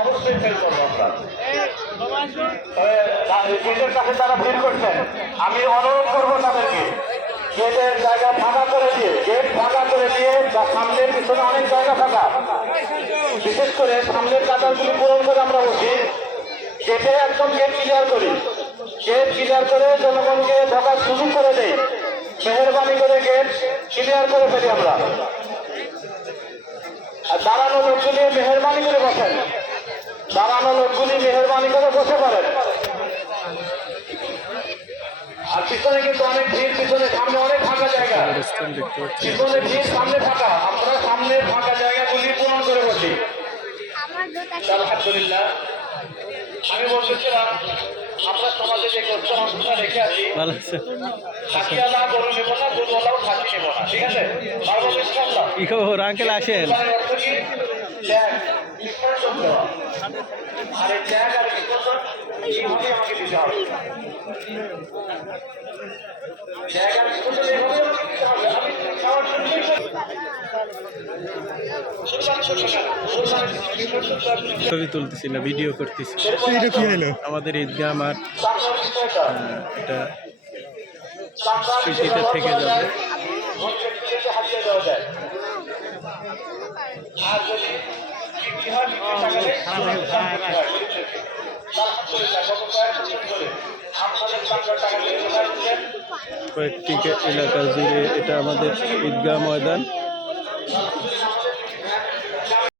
অবশ্যই ফেল করব আমরা কাছে তারা ভিড় করছেন। আমি অনুরোধ করব তাদেরকে গেটের জায়গা ফাঁকা করে দিয়ে গেট ফাঁকা করে দিয়ে বা সামনের পিছনে অনেক জায়গা ফাঁকা। বিশেষ করে সামনের কাতারগুলি পূরণ করে আমরা বসি। গেটে একদম গেট ক্লিয়ার করি। গেট ক্লিয়ার করে জনগণকে ঢোকার সুযোগ করে দেই। মেহরবানি করে গেট ক্লিয়ার করে ফেলি আমরা। আর দাঁড়ানো লোকগুলি মেহরবানি করে বসেন। দাঁড়ানো লোকগুলি মেহরবানি করে বসে পারেন আর পিছনে কিন্তু অনেক ভিড় পিছনে সামনে অনেক ফাঁকা জায়গা। পিছনে ভিড় সামনে ফাঁকা। আমরা সামনে ফাঁকা জায়গাগুলি পূরণ করে বসি। আলহামদুলিল্লাহ। আমি বলতেছিলাম আমরা সমাজে যে কষ্ট অবস্থা রেখে আছি ভালো না গরু নেব না গরুওয়ালাও খাসি নেব না ঠিক আছে? পারব তো কি খবর? আঙ্কেল আসেন। দেওয়া। আর এই আর এইভাবে আমাকে দিতে হবে। আর এইভাবে আমাকে দিতে হবে। আমি খাওয়ার ছবি তুলতেছি না ভিডিও করতেছি আমাদের ঈদগাহ মাঠ এটা স্মৃতিতে থেকে যাবে। কয়েকটি এলাকা জুড়ে এটা আমাদের ঈদগাহ ময়দান।